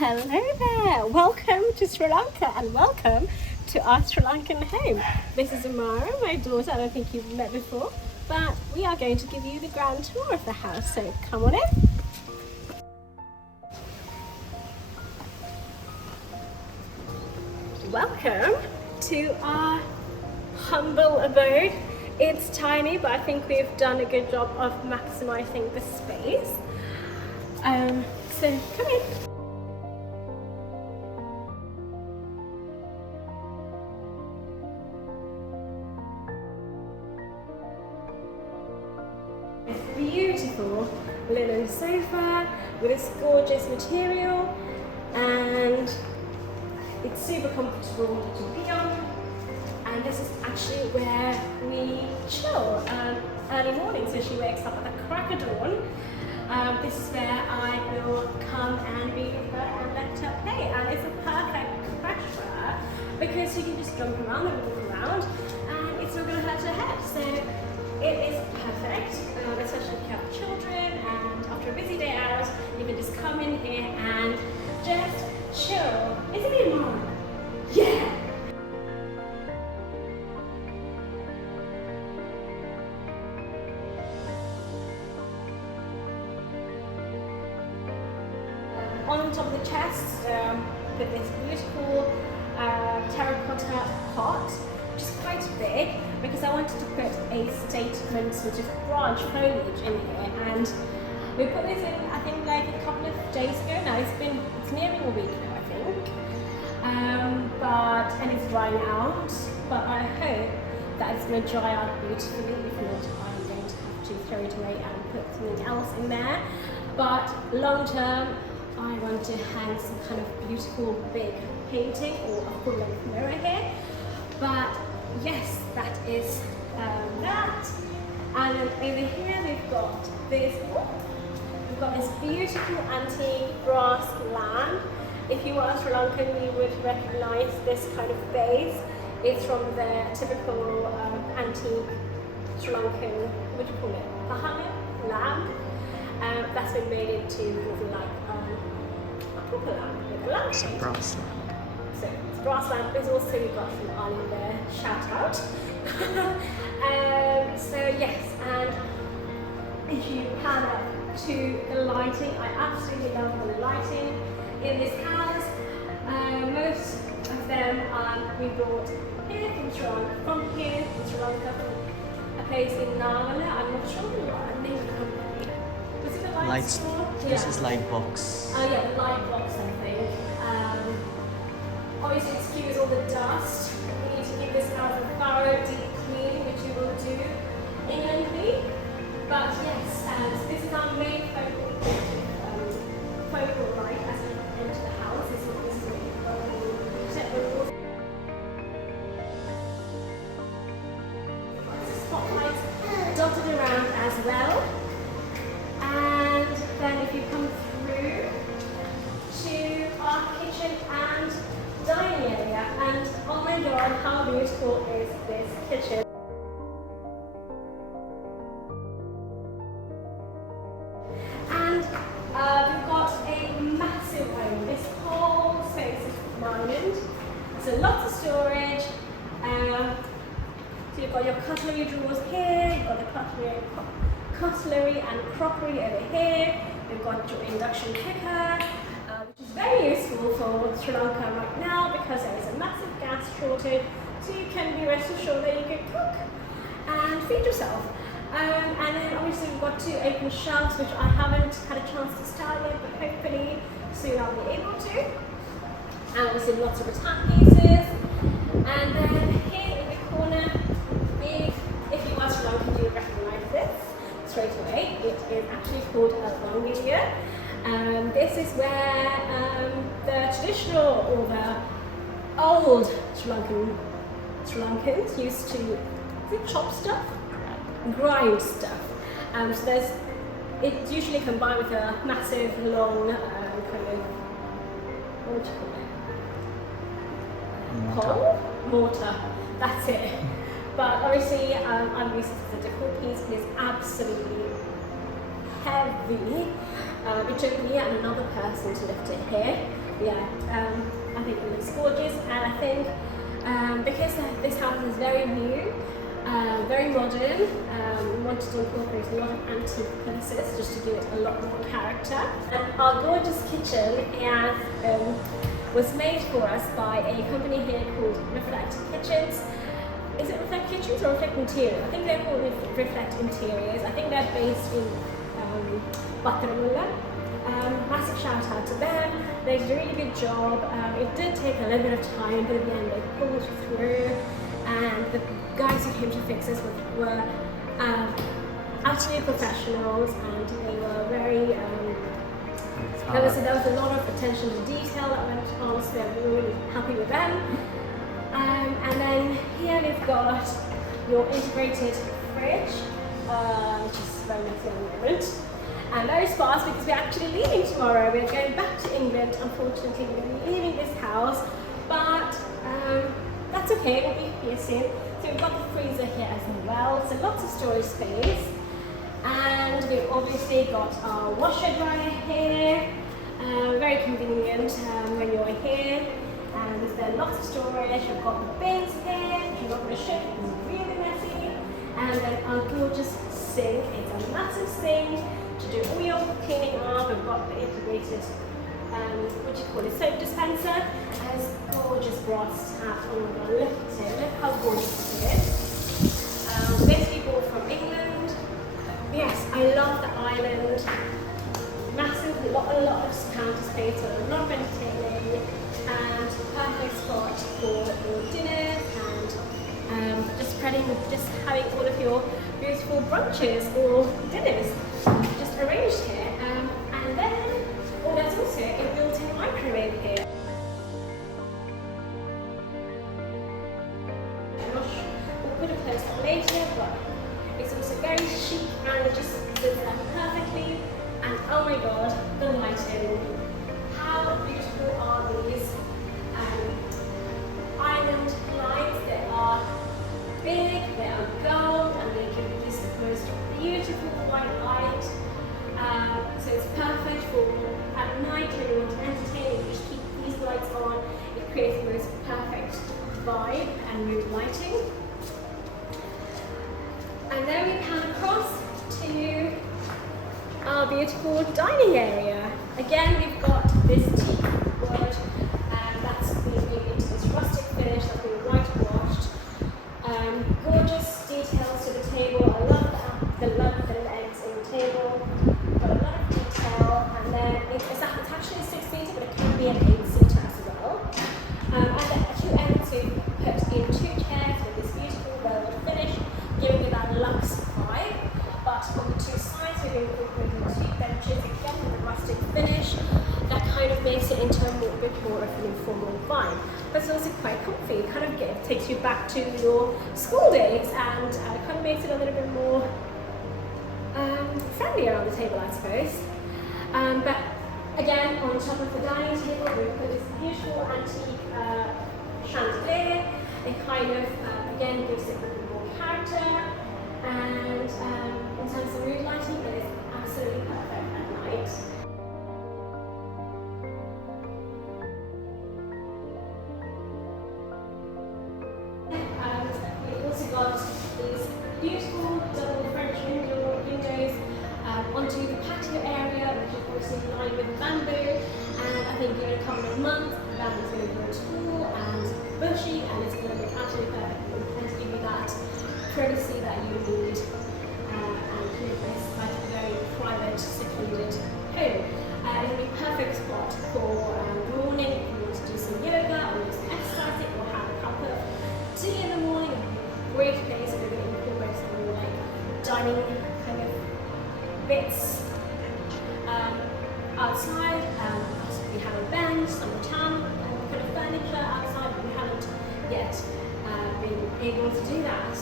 Hello there, welcome to Sri Lanka and welcome to our Sri Lankan home. This is Amara, my daughter. I don't think you've met before, but we are going to give you the grand tour of the house, so come on in. Welcome to our humble abode. It's tiny, but I think we've done a good job of maximizing the space. So come in. This beautiful linen sofa with this gorgeous material, and it's super comfortable to be on. And this is actually where we chill early morning. So she wakes up at the crack of dawn. This is where I will come and be with her and let her play. And it's a perfect crash for her because she can just jump around and walk around, and it's not going to hurt her head. So it is perfect, especially if you have children and after a busy day out, you can just come in here and just chill. Isn't it, Mom? Yeah! On top of the chest, with this beautiful terracotta pot, which is quite big because I wanted to put a statement sort of branch foliage in here, and we put this in I think like a couple of days ago now. It's nearing a week now I think, and it's drying out, but I hope that it's going to dry out beautifully. If not, I'm going to have to throw it away and put something else in there. But long term, I want to hang some kind of beautiful big painting or a full-length mirror here. But yes, that is that. And then over here we've got this beautiful antique brass lamp. If you are Sri Lankan, you would recognize this kind of base. It's from the typical antique Sri Lankan, what do you call it? Pahana lamp. That's been made into like a proper lamp with a lamp. It's a brass lamp. So it's brass lamp is also we got from Aalindaya, shout out. So yes, and if you pan up to the lighting, I absolutely love the lighting in this house. Most of them we brought here from Sri Lanka, from a place in Nagala. I'm not sure what the name of the company. Was it the light store? This is light box. Oh yeah, the light box I think. Obviously excuse all the dust. We need to give this house a thorough deep cleaning, which you will do imminently. But yes, this is our main focal light as we enter the house. This is spotlights dotted around as well. And then if you come through to our kitchen and dining area, and oh my god, how beautiful is this kitchen. And we've got a massive home. This whole space is diamond. So lots of storage. So you've got your cutlery drawers here, you've got the cutlery and crockery over here. We've got your induction cooker, which is very useful for Sri Lanka right now because there is a massive gas shortage. So you can be rest assured that you can cook and feed yourself. And then obviously we've got two open shelves, which I haven't had a chance to start yet, but hopefully soon I'll be able to. And obviously lots of rattan pieces. And then here in the corner, if you are Sri Lankan, you would recognize this straight away. It is actually called a lovelies. This is where the traditional or the old Sri Lankans used to chop stuff, grind stuff. So it's usually combined with a massive long kind of, what do you call it? Pole? Mortar. That's it. But obviously, I'm used to the difficult piece. It is absolutely heavy. It took me and another person to lift it here. yeah, I think it looks gorgeous, and I think because this house is very new, very modern, we wanted to incorporate a lot of antique pieces just to give it a lot more character. And our gorgeous kitchen was made for us by a company here called Reflect Kitchens. Is it Reflect Kitchens or Reflect Interiors? I think they're called Reflect Interiors. I think they're based in Battaramulla. Massive shout out to them. They did a really good job. It did take a little bit of time, but at the end they pulled through, and the guys who came to fix us were absolutely professionals, and they were very there was a lot of attention to detail that went on, so we were really happy with them. And then here we've got your integrated fridge, which is very nice at the moment. And very sparse because we're actually leaving tomorrow. We're going back to England. Unfortunately, we're going to be leaving this house, but that's okay, we'll be here soon. So we've got the freezer here as well, so lots of storage space. And we've obviously got our washer dryer here, very convenient when you're here. And there's then lots of storage. We've got the bins here, which I'm not going to show you because it's really messy. And then our gorgeous sink. It's a massive sink to do all your cleaning up. We've got the integrated, what do you call it, soap dispenser. And this gorgeous brass tap. Oh my god, look at it. Look how gorgeous it is. This we bought from England. Yes, I love the island. Massive, a lot of counter space, a lot of entertaining, and perfect spot for your dinners and just having all of your beautiful brunches or dinners just arranged here. And then, there's also a built-in microwave here. We'll put a post on later, but it's also very chic and it just sits there perfectly. And oh my god, the lighting. How beautiful are these island lights? They are big, they are gold, and they give you this most beautiful white light. So it's perfect for at night when you want to entertain. You just keep these lights on. It creates the most perfect vibe and mood lighting. And then we pan across to our beautiful dining area. Again, we've got this teak wood, and that's been moved into this rustic finish that's been whitewashed. Gorgeous details to the table. I love the legs in the table. Got a lot of detail, and then it's actually a 6-seater, but it can be an 8-seater as well. And at the two ends, we put in 2 chairs with this beautiful velvet finish, giving it that luxe vibe. But on the 2 sides, we're incorporating 2 benches again with a rustic finish that kind of makes it into a bit more of an informal vibe. But it's also quite comfy. It kind of takes you back to your school days and kind of makes it a little bit more friendly around the table, I suppose. But again, on top of the dining table, we put this beautiful antique chandelier. It kind of, again, gives it a bit more character. And in terms of mood lighting, it is absolutely perfect at night. We've also got these beautiful double French windows onto the patio area, which is obviously lined with bamboo. And I think in a couple of months, the bamboo is going to grow tall and bushy, and it's going to be absolutely perfect and give you that privacy that you need and keep this like a very private, secluded home. It will be a perfect spot for the morning if you want to do some yoga or do some exercising or have a cup of tea in the morning. A great place if you're going to incorporate some more like dining kind of bits outside. We have a bench, some tan kind of furniture outside, but we haven't yet been able to do that.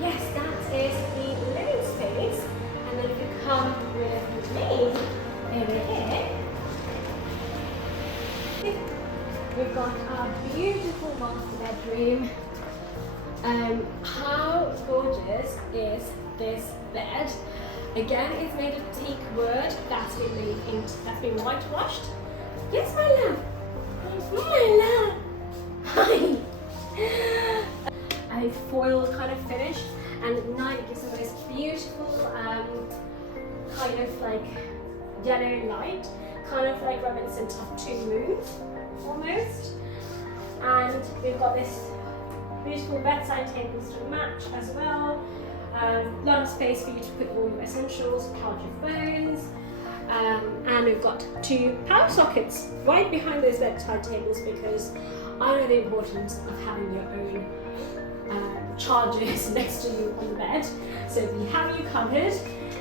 Yes, that is the living space. And then if you come with me over here, we've got our beautiful master bedroom. How gorgeous is this bed? Again, it's made of teak wood that's been whitewashed. Yes, my love. My love. Hi. A foil kind of finish, and at night it gives them this beautiful kind of like yellow light, kind of like reminiscent of two moons almost. And we've got this beautiful bedside tables to match as well. A lot of space for you to put all your essentials, charge your phones. And we've got two power sockets right behind those bedside tables because I know the importance of having your own chargers next to you on the bed. So we have you covered,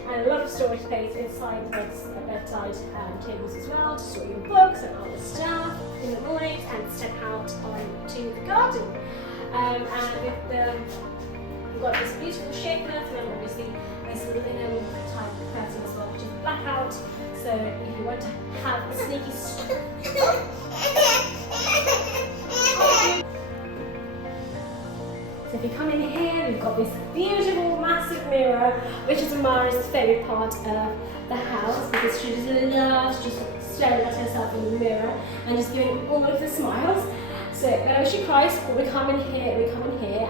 and a lot of storage space inside the bedside tables as well to store your books and other stuff in the night and step out to the garden. And we've got this beautiful shade curtain, and obviously this linen type curtain as well, which is blackout. So if you want to have a sneaky So if you come in here, we've got this beautiful massive mirror, which is Amara's favourite part of the house because she just loves just staring at herself in the mirror and just giving all of the smiles. So whenever she cries, we come in here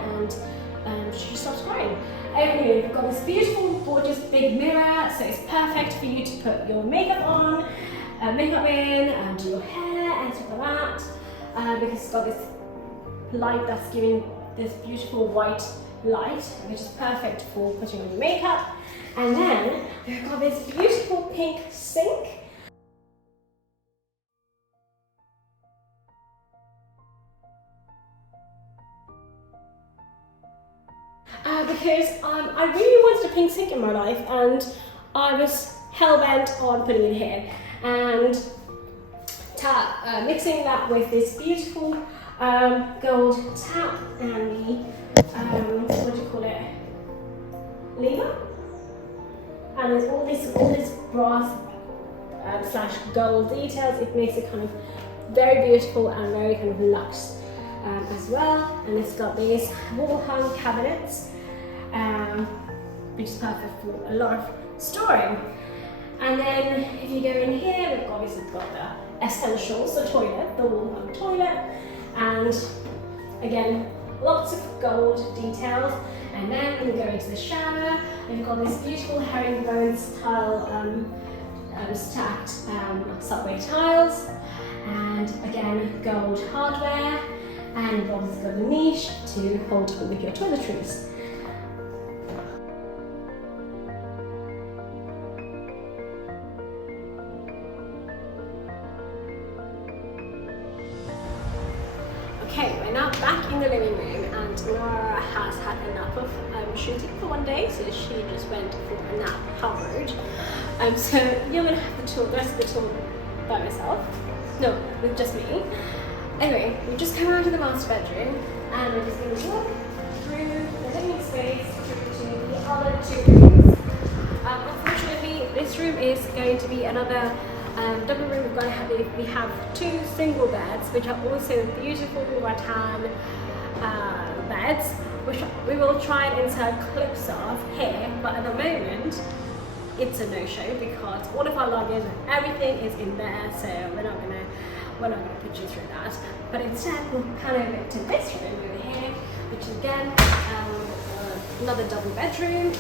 and she stops crying. Anyway, we've got this beautiful, gorgeous big mirror, so it's perfect for you to put your makeup on, makeup in, and do your hair and stuff like that, because it's got this light that's giving this beautiful white light, which is perfect for putting on your makeup. And then we've got this beautiful pink sink. Because I really wanted a pink sink in my life, and I was hell-bent on putting it here. And mixing that with this beautiful gold tap and the, what do you call it, lever? And there's all this brass slash gold details. It makes it kind of very beautiful and very kind of luxe as well. And it's got these wall hung cabinets, which is perfect for a lot of storing. And then if you go in here, we've obviously got the essentials, the toilet, the wall hung toilet, and again, lots of gold details. And then we go into the shower, we've got this beautiful herringbone style stacked subway tiles, and again, gold hardware, and we've obviously got a niche to hold all of your toiletries. Okay, we're now back in the living room, and Nora has had enough of shooting for one day, so she just went for a nap covered. So you're gonna have the rest of the tour by myself. No, with just me. Anyway, we've just come out of the master bedroom, and we're just gonna walk through the living space to the other two rooms. Unfortunately, this room is going to be another double room. We have two single beds, which are also beautiful rattan beds, which we will try and insert clips of here, but at the moment it's a no-show because all of our luggage and everything is in there, so we're not gonna put you through that. But instead we'll pan over to this room over here, which is again another double bedroom.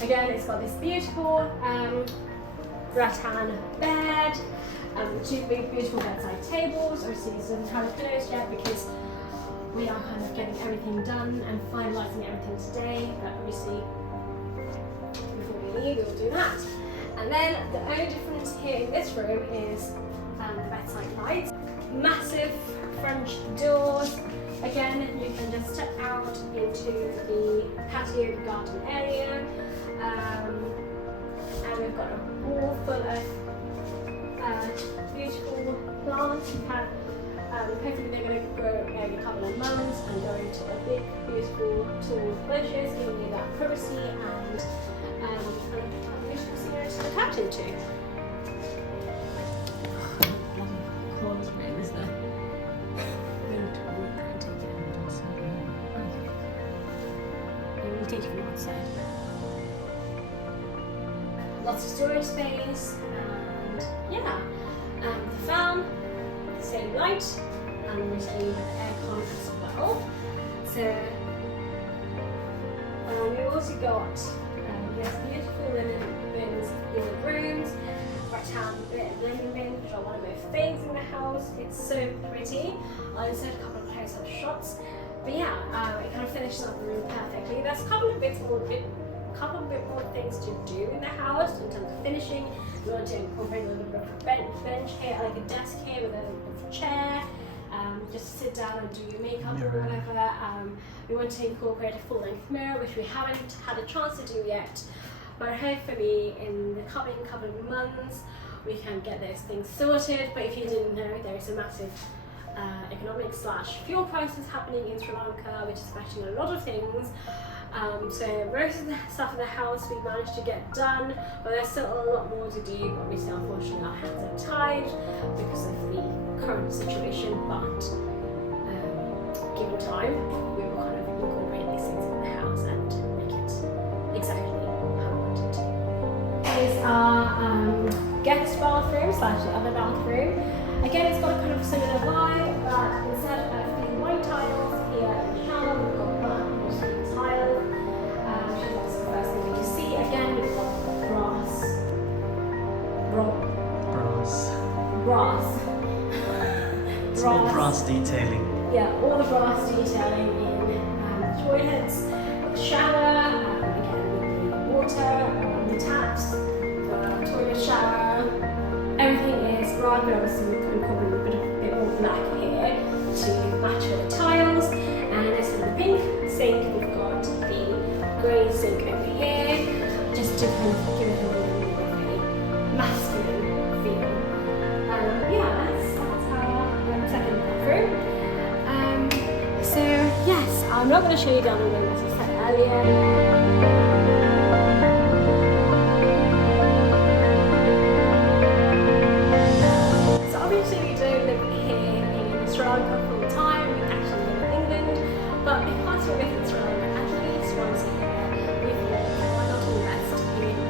Again, it's got this beautiful rattan bed, two big beautiful bedside tables. Obviously this isn't entirely closed yet because we are kind of getting everything done and finalising everything today, but obviously before we leave we will do that. And then the only difference here in this room is the bedside lights. Massive French doors. Again, you can just step out into the patio garden area, and we've got a wall full of beautiful plants. Hopefully they're going to grow every couple of months and go into a big, beautiful, tall bushes, giving you that privacy and a beautiful scenery to look out into. Bloody room, is there? We'll take it from outside. lots of storage space, and yeah, the fan, same light, and obviously aircon as well. So we've also got these beautiful linen bins in the rooms. Right now, a bit of linen bin, which are one of my favourites in the house. It's so pretty. I'll insert a couple of close-up shots. But yeah, it kind of finishes up the room perfectly. There's a couple of bit more things to do in the house in terms of finishing. We want to incorporate a little bit of a bench here, like a desk here with a chair. Just sit down and do your makeup or whatever. We want to incorporate a full-length mirror, which we haven't had a chance to do yet. But hopefully in the coming couple of months we can get those things sorted. But if you didn't know, there is a massive economic / fuel crisis happening in Sri Lanka, which is affecting a lot of things. So most of the stuff in the house we managed to get done, but there's still a lot more to do. Obviously, unfortunately, our hands are tied because of the current situation. But given time, we will kind of incorporate these things in the house and make it exactly how we want it. Here's our guest bathroom / other bathroom. Again, it's got a kind of similar vibe, but instead of being white tiles here in the shower, we've got black machine tiles. That's the first thing you see. Again, we've got brass detailing. Yeah, all the brass detailing in the toilets, the shower, again with the water, the taps, the toilet shower. Everything is brass, but obviously we can incorporate a bit more black here to match with the tiles. And instead of the pink sink, we've got the grey sink over here, just to kind of give it a little bit more of a masculine feel. Yeah, that's our second bathroom. So yes, I'm not going to show you down the room as I said earlier. Sri Lanka full time, we actually live in England, but because we're in Sri Lanka at least once a year, we thought why not invest in a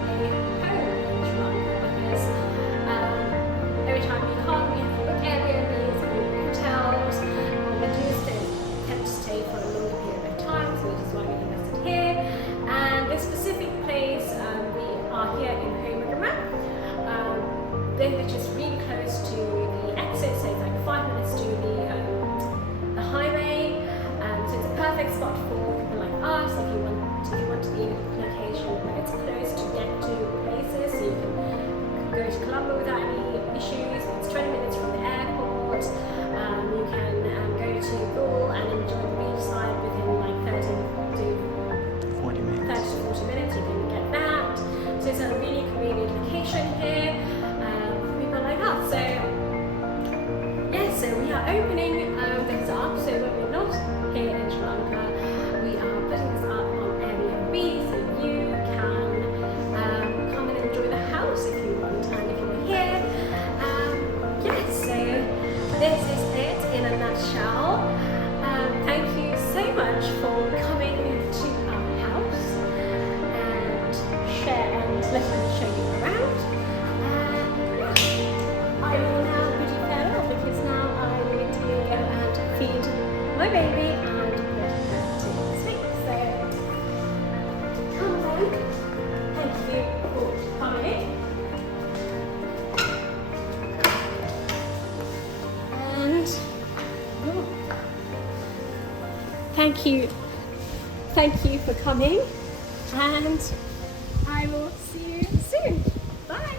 home in Sri Lanka, because every time we come we have to book Airbnbs or hotels, or we tend to stay for a longer period of time, so which is why we invested here. And this specific place, we are here in which is really close to the exit, so it's like 5 minutes to the highway. So it's a perfect spot for people like us if you want to be in a location where it's close to get to places, so you can go to Colombo without any issues. It's 20 minutes from the airport. You can go to Gool and enjoy the beachside within like 30 to 40 minutes. You can get that. So it's a really convenient location here. So yeah, so we are opening this up. So when we're not here in Sri Lanka, we are putting this up on Airbnb, so you can come and enjoy the house if you want. And if you're here, yes. So this is it in a nutshell. Thank you so much for coming to our house and let me show you around. I will now put you farewell because now I'm going to go and feed my baby and put her to sleep. So come on. Thank you for coming. And thank you for coming. And I will see you soon. Bye.